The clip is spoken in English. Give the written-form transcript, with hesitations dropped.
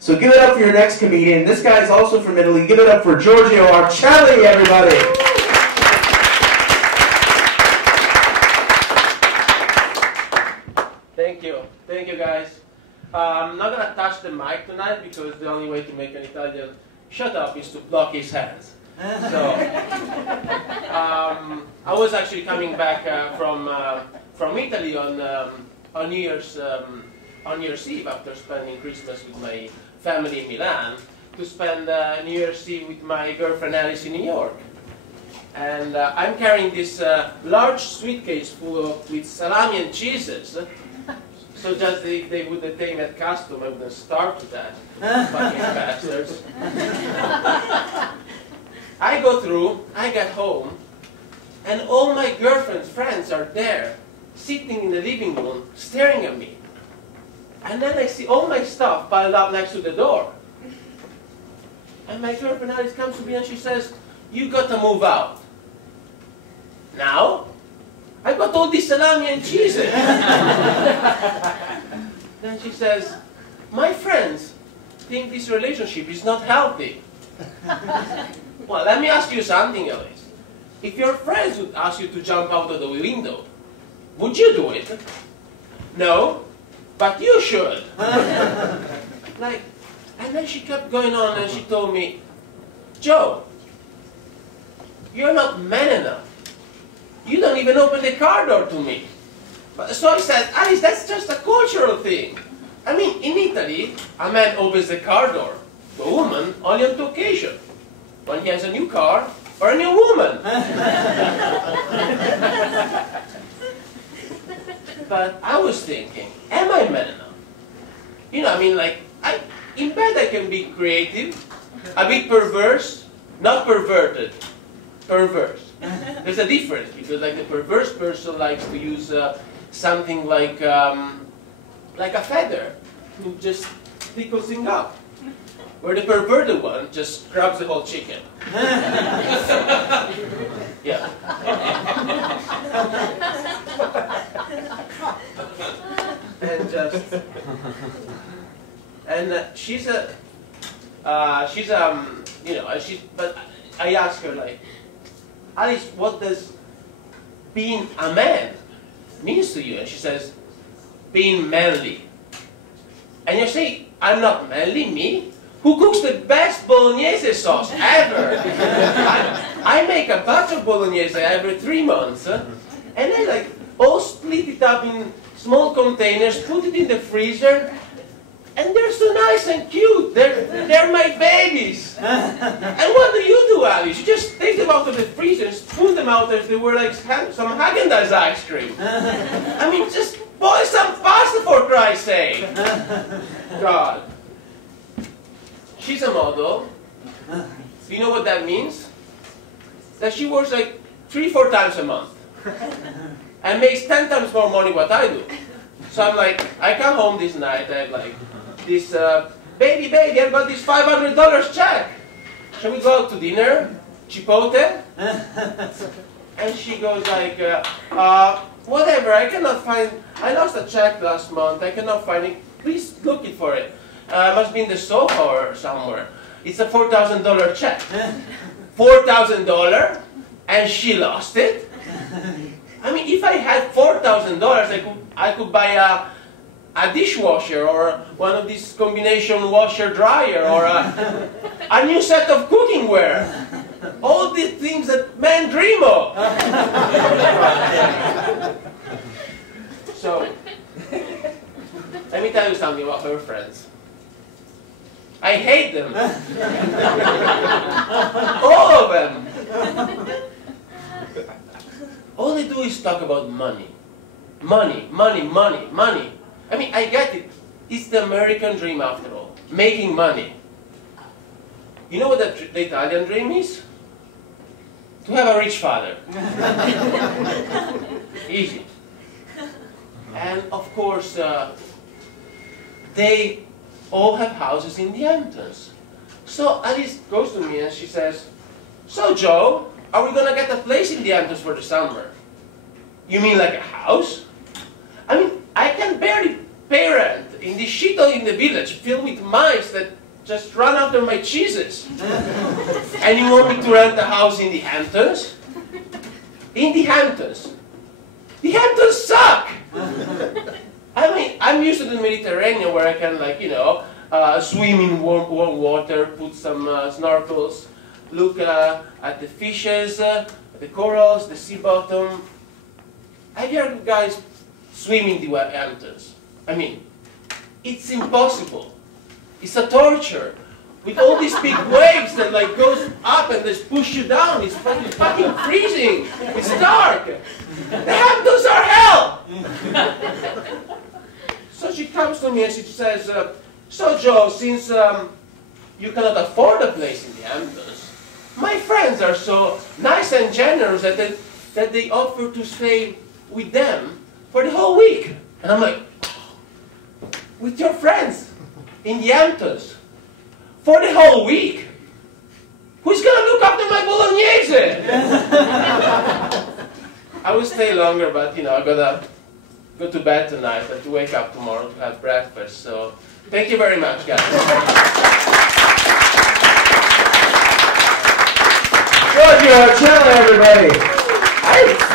So give it up for your next comedian. This guy's also from Italy. Give it up for Giorgio Arcelli, everybody. Thank you guys. I'm not going to touch the mic tonight because the only way to make an Italian shut up is to block his hands. So, I was actually coming back from Italy on New Year's Eve after spending Christmas with my family in Milan to spend New Year's Eve with my girlfriend Alice in New York. And I'm carrying this large suitcase with salami and cheeses. So just if they would have taken at custom, I wouldn't starve to that. Fucking bastards. I go through, I get home, and all my girlfriend's friends are there, sitting in the living room, staring at me. And then I see all my stuff piled up next to the door. And my girlfriend Alice comes to me and she says, "You got to move out." Now? I got all this salami and cheeses. Then she says, "My friends think this relationship is not healthy." Well, let me ask you something, Alice. If your friends would ask you to jump out of the window, would you do it? No, but you should. And then she kept going on and she told me, "Joe, you're not man enough. You don't even open the car door to me." So I said, "Alice, that's just a cultural thing. I mean, in Italy, a man opens the car door. The woman only on occasion. When he has a new car or a new woman." But I was thinking, am I man enough? You know, I mean, like, in bed I can be creative, a bit perverse, not perverted, perverse. There's a difference, because like the perverse person likes to use something like a feather to just tickle things up, where the perverted one just grabs the whole chicken. Yeah. But I asked her, like, "Alice, what does being a man means to you?" And she says, "Being manly." And you say, "I'm not manly, me? Who cooks the best bolognese sauce ever?" I make a batch of bolognese every 3 months, and I like all split it up in small containers, put it in the freezer, and they're so nice and cute. They're my babies. And what do you do, Alice? You just take them out of the freezer and spoon them out as they were like some Haagen-Dazs ice cream. I mean, just boil some pasta for Christ's sake. God. She's a model. Do you know what that means? That she works like 3-4 times a month and makes 10 times more money what I do. So I'm like, I come home this night, I have like this, baby, I've got this $500 check. Shall we go out to dinner? Chipotle? And she goes like, whatever, I lost a check last month, I cannot find it. Please look it for it. Must be in the sofa or somewhere. It's a $4,000 check. $4,000? And she lost it? I mean, if I had $4,000, I could buy a dishwasher or one of these combination washer-dryer or a new set of cookingware. All these things that men dream of. So, let me tell you something about her friends. I hate them. All of them. All they do is talk about money. Money, money, money, money. I mean, I get it. It's the American dream after all. Making money. You know what the Italian dream is? To have a rich father. Easy. And of course, they all have houses in the Hamptons. So Alice goes to me and she says, "So Joe, are we going to get a place in the Hamptons for the summer?" "You mean like a house?" "I mean, I can barely pay rent in this shit mosquito in the village filled with mice that just run after my cheeses. And you want me to rent a house in the Hamptons? In the Hamptons. The Hamptons suck! I mean, I'm used to the Mediterranean where I can, like, you know, swim in warm water, put some snorkels, look at the fishes, the corals, the sea bottom. Have you ever guys swim in the Hamptons? I mean, it's impossible. It's a torture. With all these big waves that like goes up and just push you down. It's fucking freezing. It's dark. The Hamptons are hell. So she comes to me and she says, so Joe, since you cannot afford a place in the Hamptons, my friends are so nice and generous that they offer to stay with them for the whole week. And I'm like, with your friends in the Hamptons for the whole week? Who's gonna look after my bolognese? I will stay longer, but you know, I gotta go to bed tonight and to wake up tomorrow to have breakfast. So thank you very much, guys. Giorgio Arcelli, everybody.